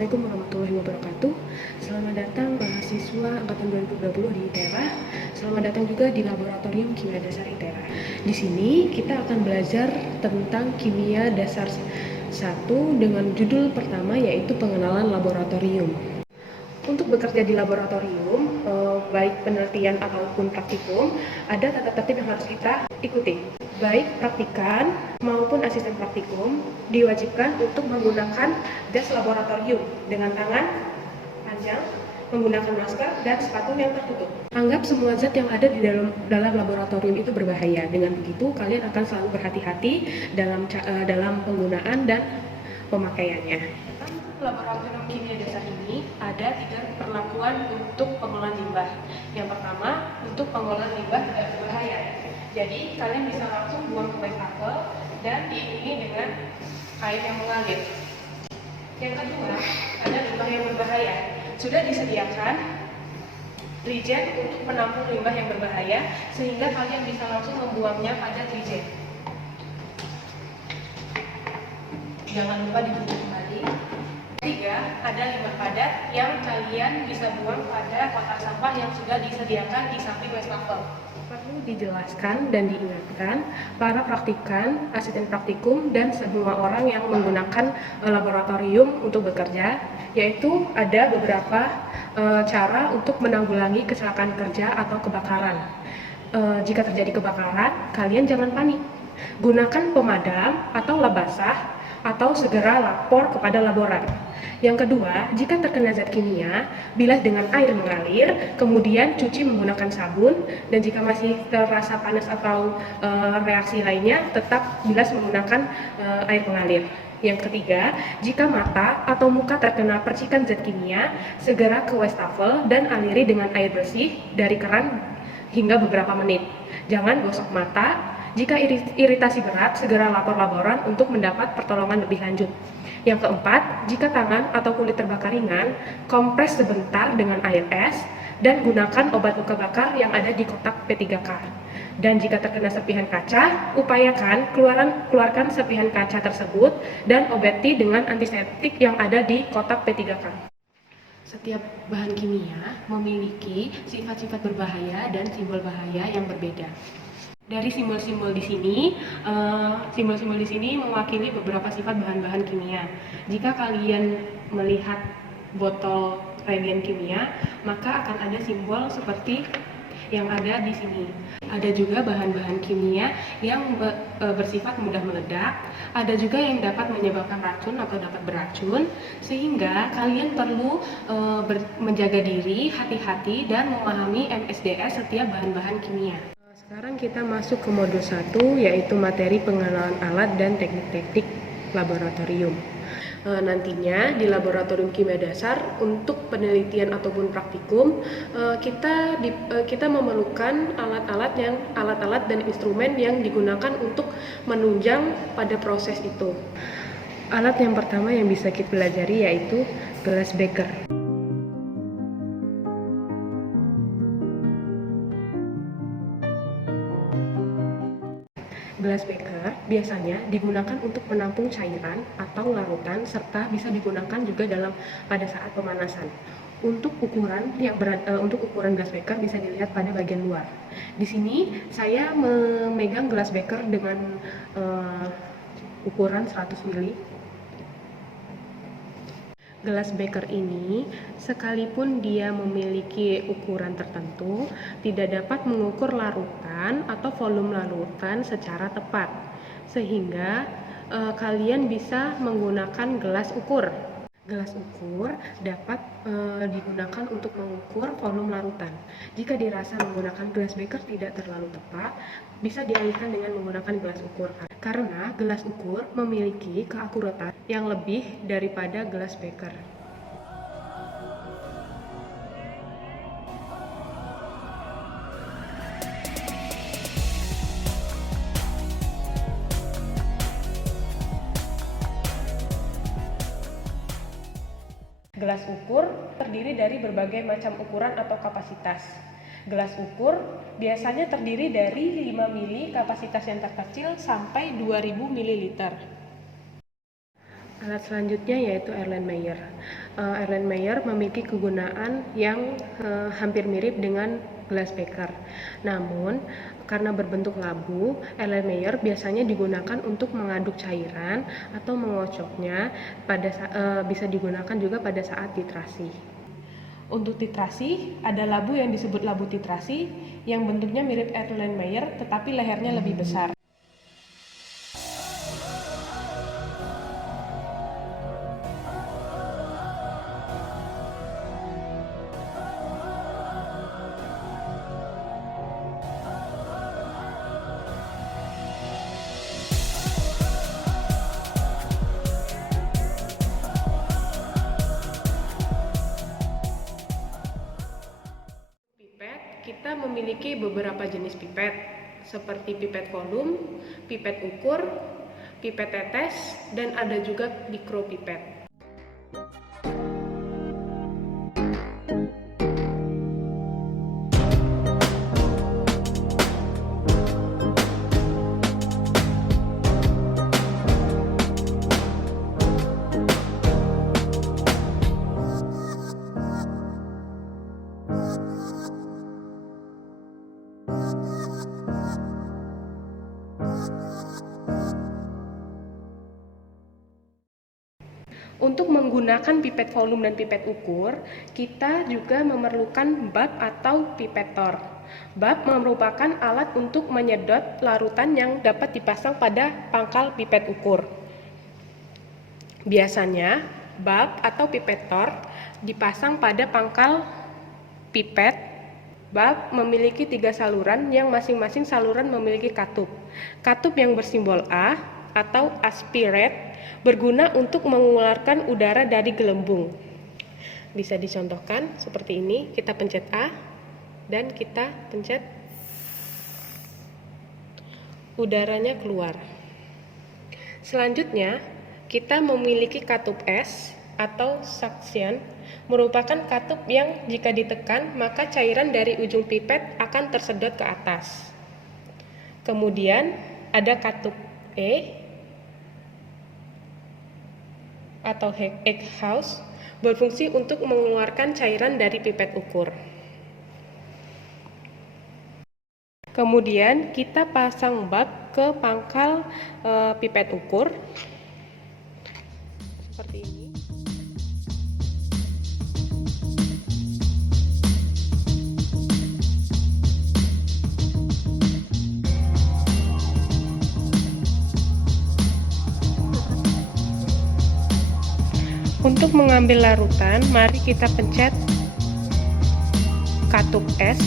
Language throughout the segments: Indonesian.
Assalamualaikum warahmatullahi wabarakatuh. Selamat datang mahasiswa angkatan 2020 di ITERA. Selamat datang juga di Laboratorium Kimia Dasar ITERA. Di sini kita akan belajar tentang kimia dasar 1 dengan judul pertama yaitu pengenalan laboratorium. Untuk bekerja di laboratorium, baik penelitian ataupun praktikum, ada tata tertib yang harus kita ikuti. Baik praktikan maupun asisten praktikum diwajibkan untuk menggunakan jas laboratorium dengan tangan panjang, menggunakan masker dan sepatu yang tertutup. Anggap semua zat yang ada di dalam laboratorium itu berbahaya. Dengan begitu, kalian akan selalu berhati-hati dalam penggunaan dan pemakaiannya. Laboratorium kimia dasar ini ada 3 perlakuan untuk pengolahan limbah. Yang pertama, untuk pengolahan limbah tidak berbahaya. Jadi, kalian bisa langsung buang ke wastafel dan diiringi dengan air yang mengalir. Yang kedua, ada limbah yang berbahaya. Sudah disediakan trigen untuk menampung limbah yang berbahaya, sehingga kalian bisa langsung membuangnya pada trigen. Jangan lupa ditutup kembali. Ketiga, ada limbah padat yang kalian bisa buang pada kotak sampah yang sudah disediakan di samping wastafel. Perlu dijelaskan dan diingatkan para praktikan, asisten praktikum, dan semua orang yang menggunakan laboratorium untuk bekerja, yaitu ada beberapa cara untuk menanggulangi kecelakaan kerja atau kebakaran. Jika terjadi kebakaran, kalian jangan panik. Gunakan pemadam atau lap basah atau segera lapor kepada laborat. Yang kedua, jika terkena zat kimia, bilas dengan air mengalir, kemudian cuci menggunakan sabun, dan jika masih terasa panas atau reaksi lainnya, tetap bilas menggunakan air mengalir. Yang ketiga, jika mata atau muka terkena percikan zat kimia, segera ke wastafel dan aliri dengan air bersih dari keran hingga beberapa menit. Jangan gosok mata. Jika iritasi berat, segera lapor laboran untuk mendapat pertolongan lebih lanjut. Yang keempat, jika tangan atau kulit terbakar ringan, kompres sebentar dengan air es dan gunakan obat luka bakar yang ada di kotak P3K. Dan jika terkena serpihan kaca, upayakan keluarkan serpihan kaca tersebut dan obati dengan antiseptik yang ada di kotak P3K. Setiap bahan kimia memiliki sifat-sifat berbahaya dan simbol bahaya yang berbeda. Dari simbol-simbol di sini, mewakili beberapa sifat bahan-bahan kimia. Jika kalian melihat botol reagen kimia, maka akan ada simbol seperti yang ada di sini. Ada juga bahan-bahan kimia yang bersifat mudah meledak, ada juga yang dapat menyebabkan racun atau dapat beracun, sehingga kalian perlu menjaga diri, hati-hati, dan memahami MSDS setiap bahan-bahan kimia. Sekarang kita masuk ke modul 1, yaitu materi pengenalan alat dan teknik-teknik laboratorium. Nantinya di laboratorium kimia dasar untuk penelitian ataupun praktikum kita memerlukan alat-alat dan instrumen yang digunakan untuk menunjang pada proses itu. Alat yang pertama yang bisa kita pelajari yaitu glass beaker. Glass beaker biasanya digunakan untuk menampung cairan atau larutan serta bisa digunakan juga pada saat pemanasan. Untuk ukuran glass beaker bisa dilihat pada bagian luar. Di sini saya memegang glass beaker dengan ukuran 100 ml. Glass beaker ini, sekalipun dia memiliki ukuran tertentu, tidak dapat mengukur larutan atau volume larutan secara tepat, sehingga kalian bisa menggunakan gelas ukur. Gelas ukur dapat digunakan untuk mengukur volume larutan. Jika dirasa menggunakan glass beaker tidak terlalu tepat, bisa dialihkan dengan menggunakan gelas ukur. Karena gelas ukur memiliki keakuratan yang lebih daripada glass beaker. Gelas ukur terdiri dari berbagai macam ukuran atau kapasitas. Gelas ukur biasanya terdiri dari 5 mili kapasitas yang terkecil sampai 2000 ml. Alat selanjutnya yaitu Erlenmeyer. Erlenmeyer memiliki kegunaan yang hampir mirip dengan glass beaker. Namun, karena berbentuk labu, Erlenmeyer biasanya digunakan untuk mengaduk cairan atau mengocoknya. Bisa digunakan juga pada saat titrasi. Untuk titrasi, ada labu yang disebut labu titrasi yang bentuknya mirip Erlenmeyer tetapi lehernya lebih besar. Kita memiliki beberapa jenis pipet, seperti pipet volum, pipet ukur, pipet tetes, dan ada juga mikropipet. Untuk menggunakan pipet volum dan pipet ukur, kita juga memerlukan bab atau pipetor. Bab merupakan alat untuk menyedot larutan yang dapat dipasang pada pangkal pipet ukur. Biasanya, bab atau pipetor dipasang pada pangkal pipet. Bab memiliki 3 saluran yang masing-masing saluran memiliki katup. Katup yang bersimbol A atau aspirate berguna untuk mengeluarkan udara dari gelembung. Bisa dicontohkan seperti ini, kita pencet A dan kita pencet, udaranya keluar. Selanjutnya, kita memiliki katup S atau suction, merupakan katup yang jika ditekan maka cairan dari ujung pipet akan tersedot ke atas. Kemudian ada katup E atau egg house, berfungsi untuk mengeluarkan cairan dari pipet ukur. Kemudian kita pasang bab ke pangkal pipet ukur seperti ini. Untuk mengambil larutan, mari kita pencet katup S.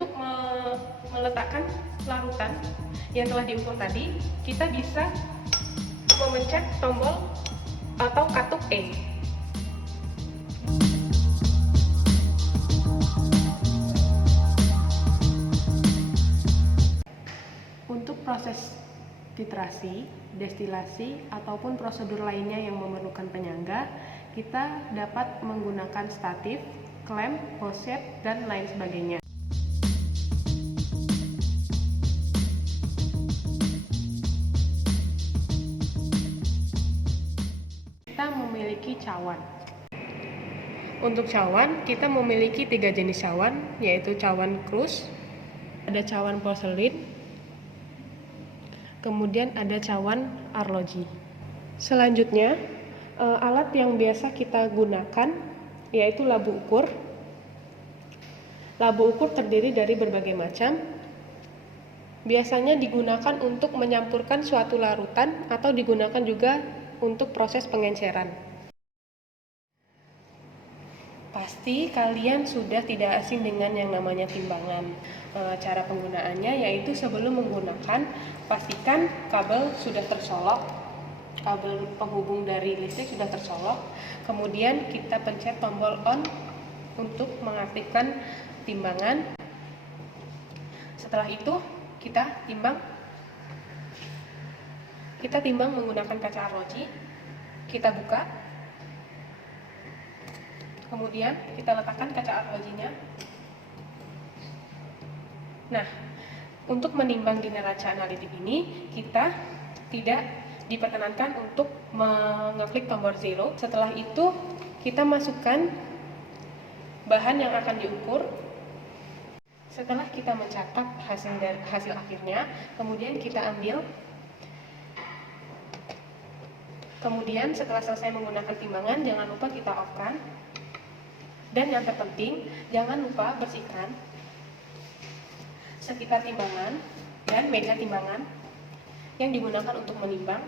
Untuk meletakkan larutan yang telah diukur tadi, kita bisa memencet tombol atau katup E. Untuk proses titrasi, destilasi, ataupun prosedur lainnya yang memerlukan penyangga, kita dapat menggunakan statif, klem, poset, dan lain sebagainya. Kita memiliki cawan. Untuk cawan, kita memiliki 3 jenis cawan, yaitu cawan krus, ada cawan porselin, kemudian ada cawan arloji. Selanjutnya, alat yang biasa kita gunakan yaitu labu ukur. Labu ukur terdiri dari berbagai macam. Biasanya digunakan untuk menyampurkan suatu larutan atau digunakan juga untuk proses pengenceran. Pasti kalian sudah tidak asing dengan yang namanya timbangan. Cara penggunaannya yaitu sebelum menggunakan, pastikan kabel sudah tersolok, kabel penghubung dari listrik sudah tersolok. Kemudian kita pencet tombol on untuk mengaktifkan timbangan. Setelah itu kita timbang. Kita timbang menggunakan kaca arloji. Kita buka. Kemudian kita letakkan kaca arlojinya. Nah, untuk menimbang di neraca analitik ini, kita tidak diperkenankan untuk mengeklik tombol zero. Setelah itu, kita masukkan bahan yang akan diukur. Setelah kita mencatat hasil akhirnya, kemudian kita ambil. Kemudian setelah selesai menggunakan timbangan, jangan lupa kita off-kan. Dan yang terpenting, jangan lupa bersihkan sekitar timbangan dan meja timbangan yang digunakan untuk menimbang.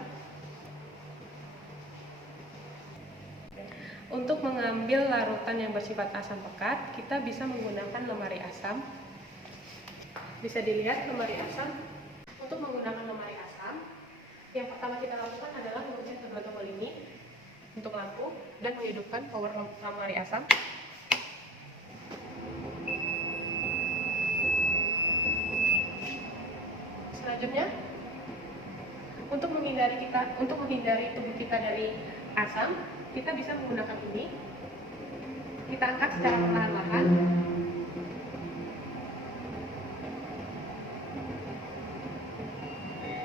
Untuk mengambil larutan yang bersifat asam pekat, kita bisa menggunakan lemari asam. Bisa dilihat lemari asam. Untuk menggunakan lemari asam, yang pertama kita lakukan adalah memencet kedua tombol ini untuk lampu dan menghidupkan power lemari asam. Selanjutnya, untuk menghindari tubuh kita dari asam, kita bisa menggunakan ini. Kita angkat secara perlahan-lahan.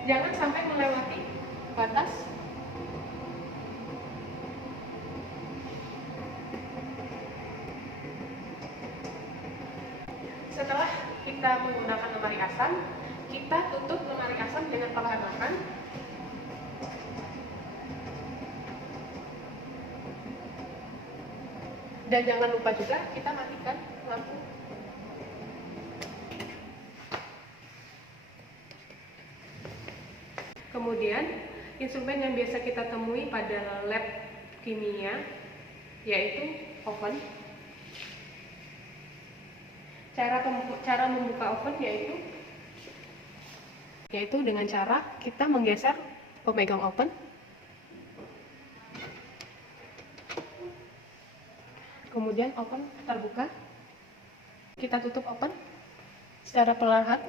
Jangan sampai melewati batas. Setelah kita menggunakan lemari asam, kita tutup lemari asam dengan perlahan-lahan. Dan jangan lupa juga kita matikan lampu. Kemudian, instrumen yang biasa kita temui pada lab kimia yaitu oven. Cara membuka oven yaitu dengan cara kita menggeser pemegang oven. Kemudian oven terbuka. Kita tutup oven secara perlahan.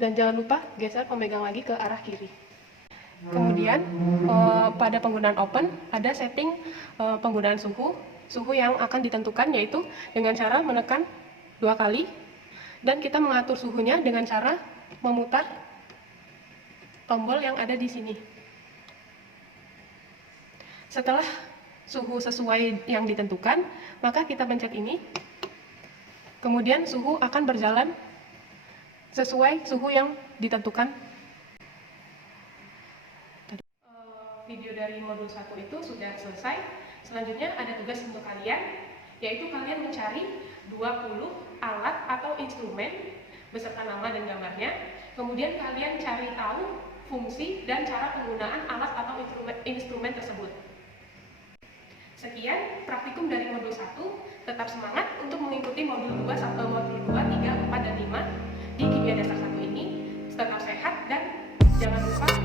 Dan jangan lupa geser pemegang lagi ke arah kiri. Kemudian pada penggunaan oven ada setting penggunaan suhu yang akan ditentukan yaitu dengan cara menekan 2 kali dan kita mengatur suhunya dengan cara memutar tombol yang ada di sini. Setelah suhu sesuai yang ditentukan, maka kita pencet ini. Kemudian suhu akan berjalan sesuai suhu yang ditentukan. Video dari modul 1 itu sudah selesai. Selanjutnya ada tugas untuk kalian, yaitu kalian mencari 20 alat atau instrumen beserta nama dan gambarnya. Kemudian kalian cari tahu fungsi dan cara penggunaan alat atau instrumen tersebut. Sekian praktikum dari modul 1. Tetap semangat untuk mengikuti modul 2 sampai modul 2, 3, 4, dan 5 di kimia dasar 1 ini. Tetap sehat dan jangan lupa